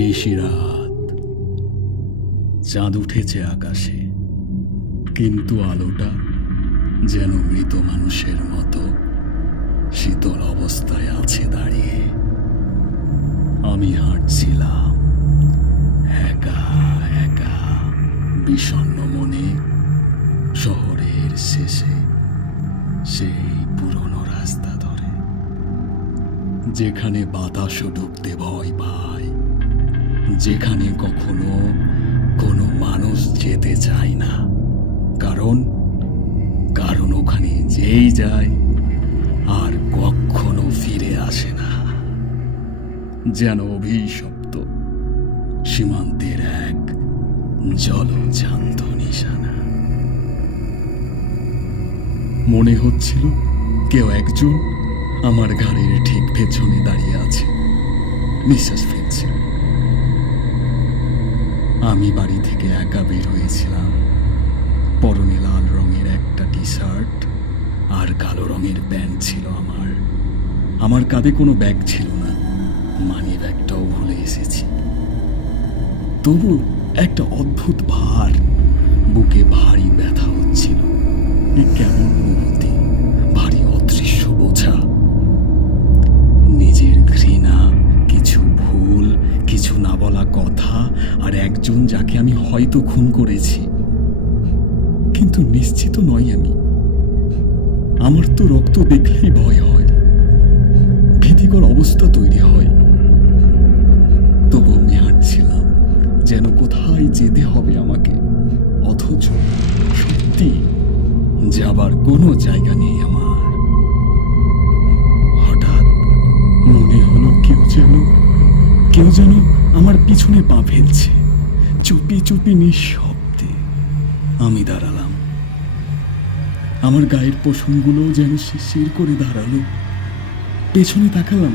নিশিরাত, চাঁদ উঠেছে আকাশে, কিন্তু আলোটা যেন মৃত মানুষের মতো শীতল অবস্থায় আছে দাঁড়িয়ে। আমি হাঁটছিলাম একা একা বিষণ্ণ মনে শহরের শেষে, সেই পুরনো রাস্তা ধরে, যেখানে বাতাসও ঢুকতে ভয় পায়, যেখানে কখনো কোনো মানুষ যেতে চায় না, কারণ ওখানে যেই যায় আর কখনো ফিরে আসে না, যেন অভিশপ্ত সীমান্তের এক জলজান্ত নিশানা। মনে হচ্ছিল কেউ একজন আমার ঘাড়ের ঠিক পেছনে দাঁড়িয়ে আছে, নিঃশ্বাস ফেলছে। আমি বাড়ি থেকে একা বের হয়েছিলাম, পরনে লাল রঙের একটা টি শার্ট আর কালো রঙের প্যান্ট ছিল আমার কাঁধে কোনো ব্যাগ ছিল না, মানি ব্যাগটাও ভুলে এসেছি। তবু একটা অদ্ভুত ভার, বুকে ভারী ব্যথা হচ্ছিল। এ কেমন অনুভূতি, ভারী অদৃশ্য বোঝা, নিজের ঘৃণা, কিছু ভুল, কিছু না বলা কথা, আর একজন যাকে আমি হয়তো খুন করেছি, কিন্তু নিশ্চিত নই আমি। আমার তো রক্ত দেখলেই ভয় হয়, ভীতিকর অবস্থা তৈরি হয়। তবু আমি হাঁটছিলাম, যেন কোথায় যেতে হবে আমাকে, অথচ সত্যি যাবার কোনো জায়গা নেই আমার। হঠাৎ মনে হলো কেউ যেন আমার পিছনে পা ফেলছে, চুপি চুপি নিঃশব্দে। আমি দাঁড়ালাম, আমার গায়ের পশমগুলো যেন শিরশির করে দাঁড়ালো। পেছনে তাকালাম,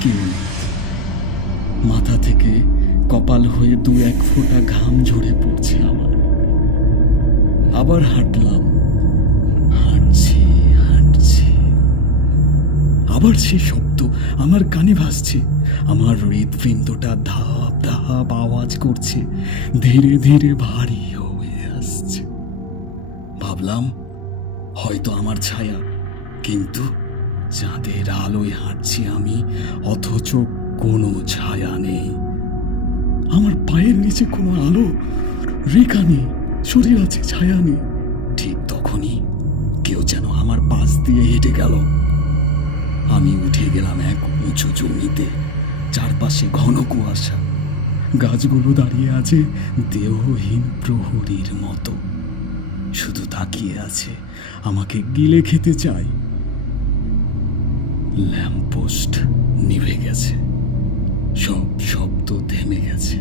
কেউ নেই। মাথা থেকে কপাল হয়ে 2-1 ফোঁটা ঘাম ঝরে পড়ছে আমার। আবার হাঁটলাম, হাঁটছি, আবার সেই শব্দ আমার কানে ভাসছে। আমার হৃদপিণ্ডটা ধাপ ধাপ আওয়াজ করছে, ধীরে ধীরে ভারী হয়ে আসছে। ভাবলাম হয়তো আমার ছায়া, কিন্তু চাঁদের আলোয় হাঁটছি আমি, অথচ কোনো ছায়া নেই। আমার পায়ের নিচে কোনো আলো রেখা নেই, শরীর আছে, ছায়া নেই। ঠিক তখনই কেউ যেন আমার পাশ দিয়ে হেঁটে গেল। আমি উঠে গেলাম এক উঁচু জমিতে, চারপাশে ঘন কুয়াশা, গাছগুলো দাঁড়িয়ে আছে দেহহীন প্রহরীর মতো, শুধু তাকিয়ে আছে, আমাকে গিলে খেতে চায়। ল্যাম্পপোস্ট নিভে গেছে, সব শব্দ থেমে গেছে,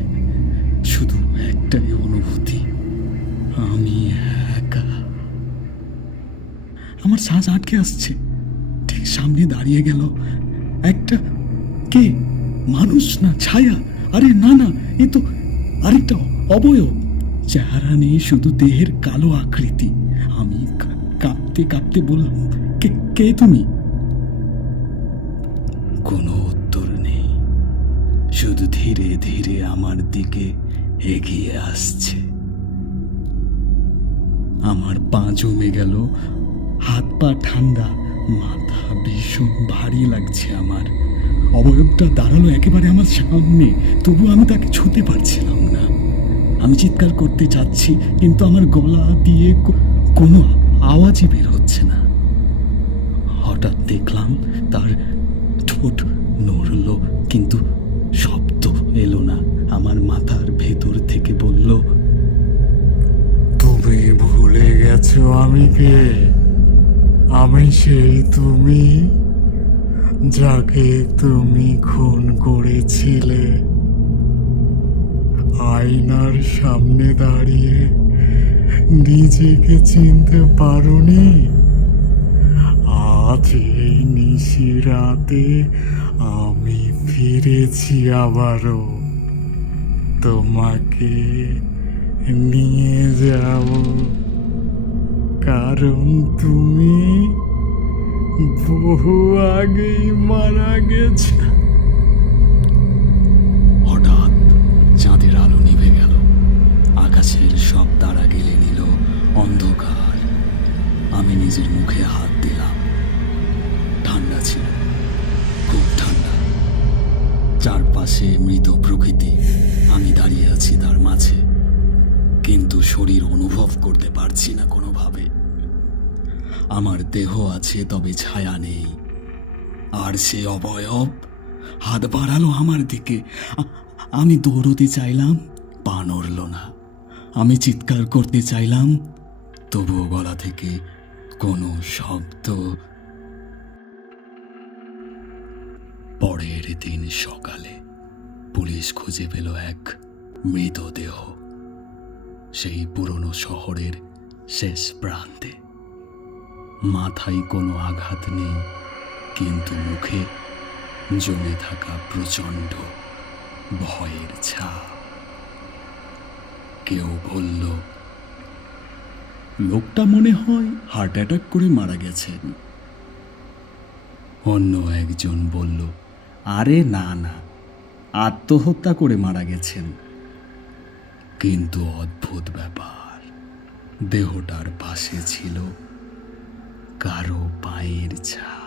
শুধু একটাই অনুভূতি, আমি একা। আমার শ্বাস আটকে আসছে। ঠিক সামনে দাঁড়িয়ে গেল একটা, কে? মানুষ না ছায়া? আরে না, এ তো আরেকটা অবয়ব, চেহারা নেই, শুধু দেহের কালো আকৃতি। আমি কাঁপতে কাঁপতে বললাম, কে তুমি? কোনো উত্তর নেই, শুধু ধীরে ধীরে আমার দিকে এগিয়ে আসছে। আমার পা জমে গেল, হাত পা ঠান্ডা, মাথা ভীষণ ভারী লাগছে আমার। অবয়বটা দাঁড়ালো একেবারে আমার সামনে, তবু আমি তাকে ছুঁতে পারছিলাম না। আমি চিৎকার করতে চাচ্ছি, কিন্তু আমার গলা দিয়ে কোনো আওয়াজই বের হচ্ছে না। হঠাৎ দেখলাম তার ঠোঁট নড়ল, কিন্তু শব্দ এলো না। আমার মাথার ভেতর থেকে বলল, তুমি ভুলে গেছো আমি কে? আমি সেই তুমি যাকে তুমি খুন করেছিলে। আয়নার সামনে দাঁড়িয়ে নিজেকে চিনতে পারোনি? আজ এই নিশিরাতে আমি ফিরেছি আবারও, তোমাকে নিয়ে যাব, কারণ তুমি বহু আগেই মারা গেছো। হঠাৎ আকাশের সব তারা গেলে নিল অন্ধকার। আমি নিজের মুখে হাত দিলাম। ঠান্ডা ছিল, খুব ঠান্ডা। চারপাশে মৃত প্রকৃতি, আমি দাঁড়িয়ে আছি তার মাঝে, কিন্তু শরীর অনুভব করতে পারছি না কোনোভাবে। আমার দেহ আছে, তবে ছায়া নেই। আর সে অবয়ব হাত বাড়ালো আমার দিকে। আমি দৌড়তে চাইলাম, পা নড়ল না। আমি চিৎকার করতে চাইলাম, তবুও গলা থেকে কোনো শব্দ। পরের দিন সকালে পুলিশ খুঁজে পেল এক মৃতদেহ, সেই পুরনো শহরের শেষ প্রান্তে। মাথায় কোনো আঘাত নেই, কিন্তু মুখে জমে থাকা প্রচণ্ড ভয়ের ছাপ। কেউ বলল, লোকটা মনে হয় হার্ট অ্যাটাক করে মারা গেছেন। অন্য একজন বলল, আরে না না, আত্মহত্যা করে মারা গেছেন। কিন্তু অদ্ভুত ব্যাপার, দেহটার পাশে ছিল কারো পায়ের ছাপ।